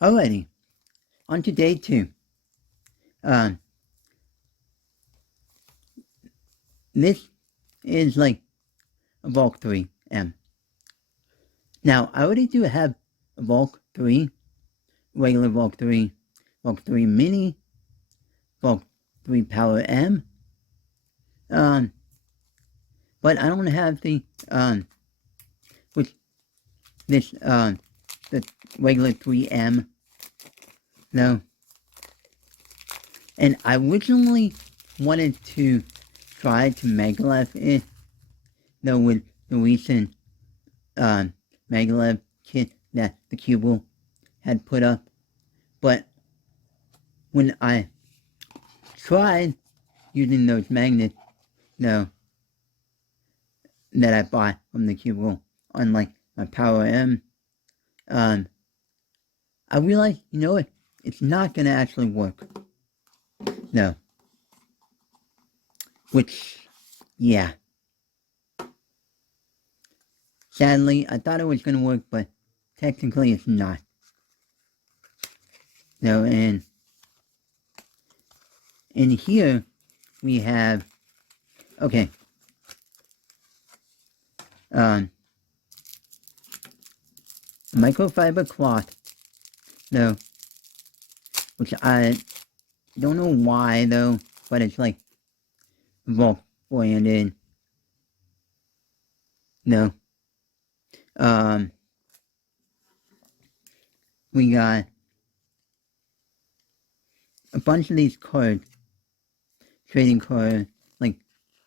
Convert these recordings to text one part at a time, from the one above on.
Alrighty, on to day 2. Um, this is like a Volk 3M. Now, I already do have a Volk 3, regular Volk 3, Volk 3 Mini, Volk 3 Power M, um, but I don't have the, which, this, the regular 3M, no. And I originally wanted to try to maglev it, though with the recent, maglev kit that the Cubicle had put up, but when I tried using those magnets, no, that I bought from the Cubicle on like my Power M, I realized, you know what, it's not gonna actually work. No. Which, yeah. Sadly, I thought it was gonna work, but technically it's not. No, and in here we have, okay, microfiber cloth, no, which I don't know why though, but it's like Volk branded, no, we got a bunch of these cards, trading cards, like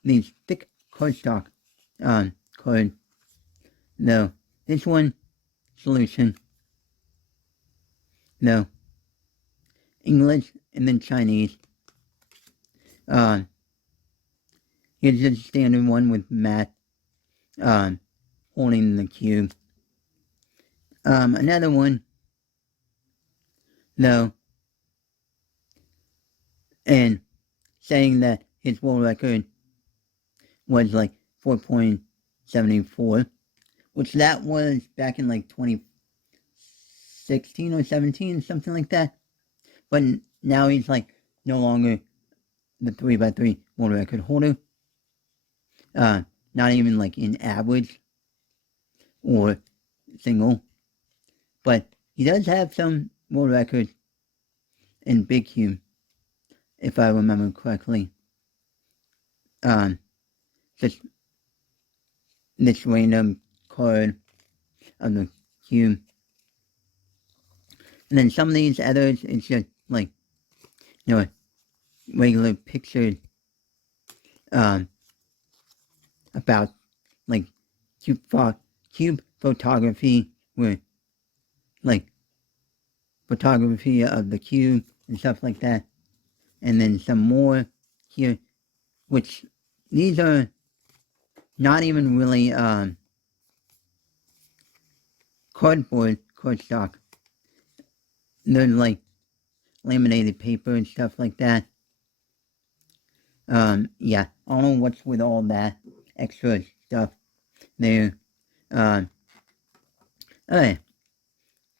these thick cardstock, card, no, this one, solution, no, English, and then Chinese. Here's just a standard one with Matt, holding the cube. Another one, no, and saying that his world record was like 4.74, which that was back in like 2016 or 17, something like that. But now he's like no longer the 3x3 world record holder. Not even like in average or single. But he does have some world records in Big Cube, if I remember correctly. Just this random card of the cube. And then some of these others, it's just like, you know, regular pictures, about like cube photography, where like photography of the cube and stuff like that. And then some more here, which these are not even really cardstock. They're like laminated paper and stuff like that. Yeah, I don't know what's with all that extra stuff there. Alright,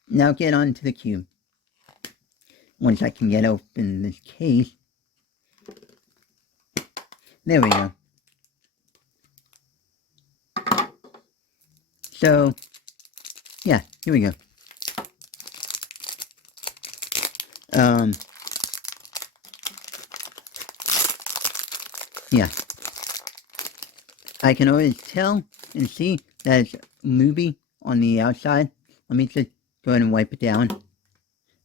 now get on to the cube. Once I can get open this case. There we go. So, yeah, here we go. Yeah. I can always tell and see that it's looby on the outside. Let me just go ahead and wipe it down.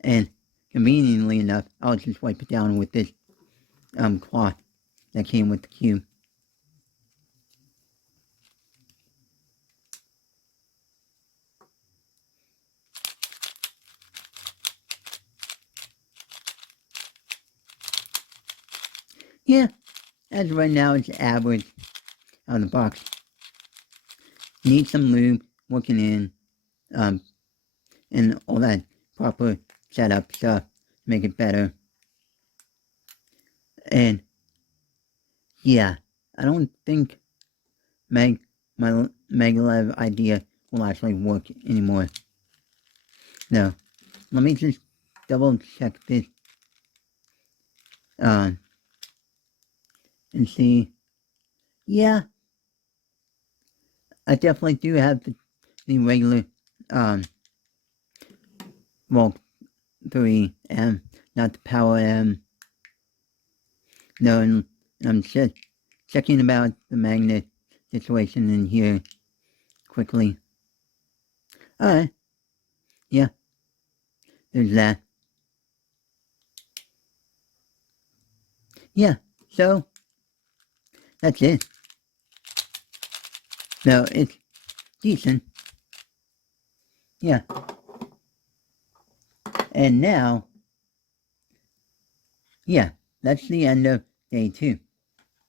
And conveniently enough, I'll just wipe it down with this cloth that came with the cube. Yeah, as right now it's average out of the box. Need some lube, working in, and all that proper setup stuff to make it better. And yeah, I don't think my maglev idea will actually work anymore. No, let me just double check this, and see. Yeah, I definitely do have the regular, well, 3M, not the Power M. No, and I'm just checking about the magnet situation in here quickly. Alright, yeah, there's that. Yeah, so, that's it. No, it's decent. Yeah. And now, yeah, that's the end of day 2.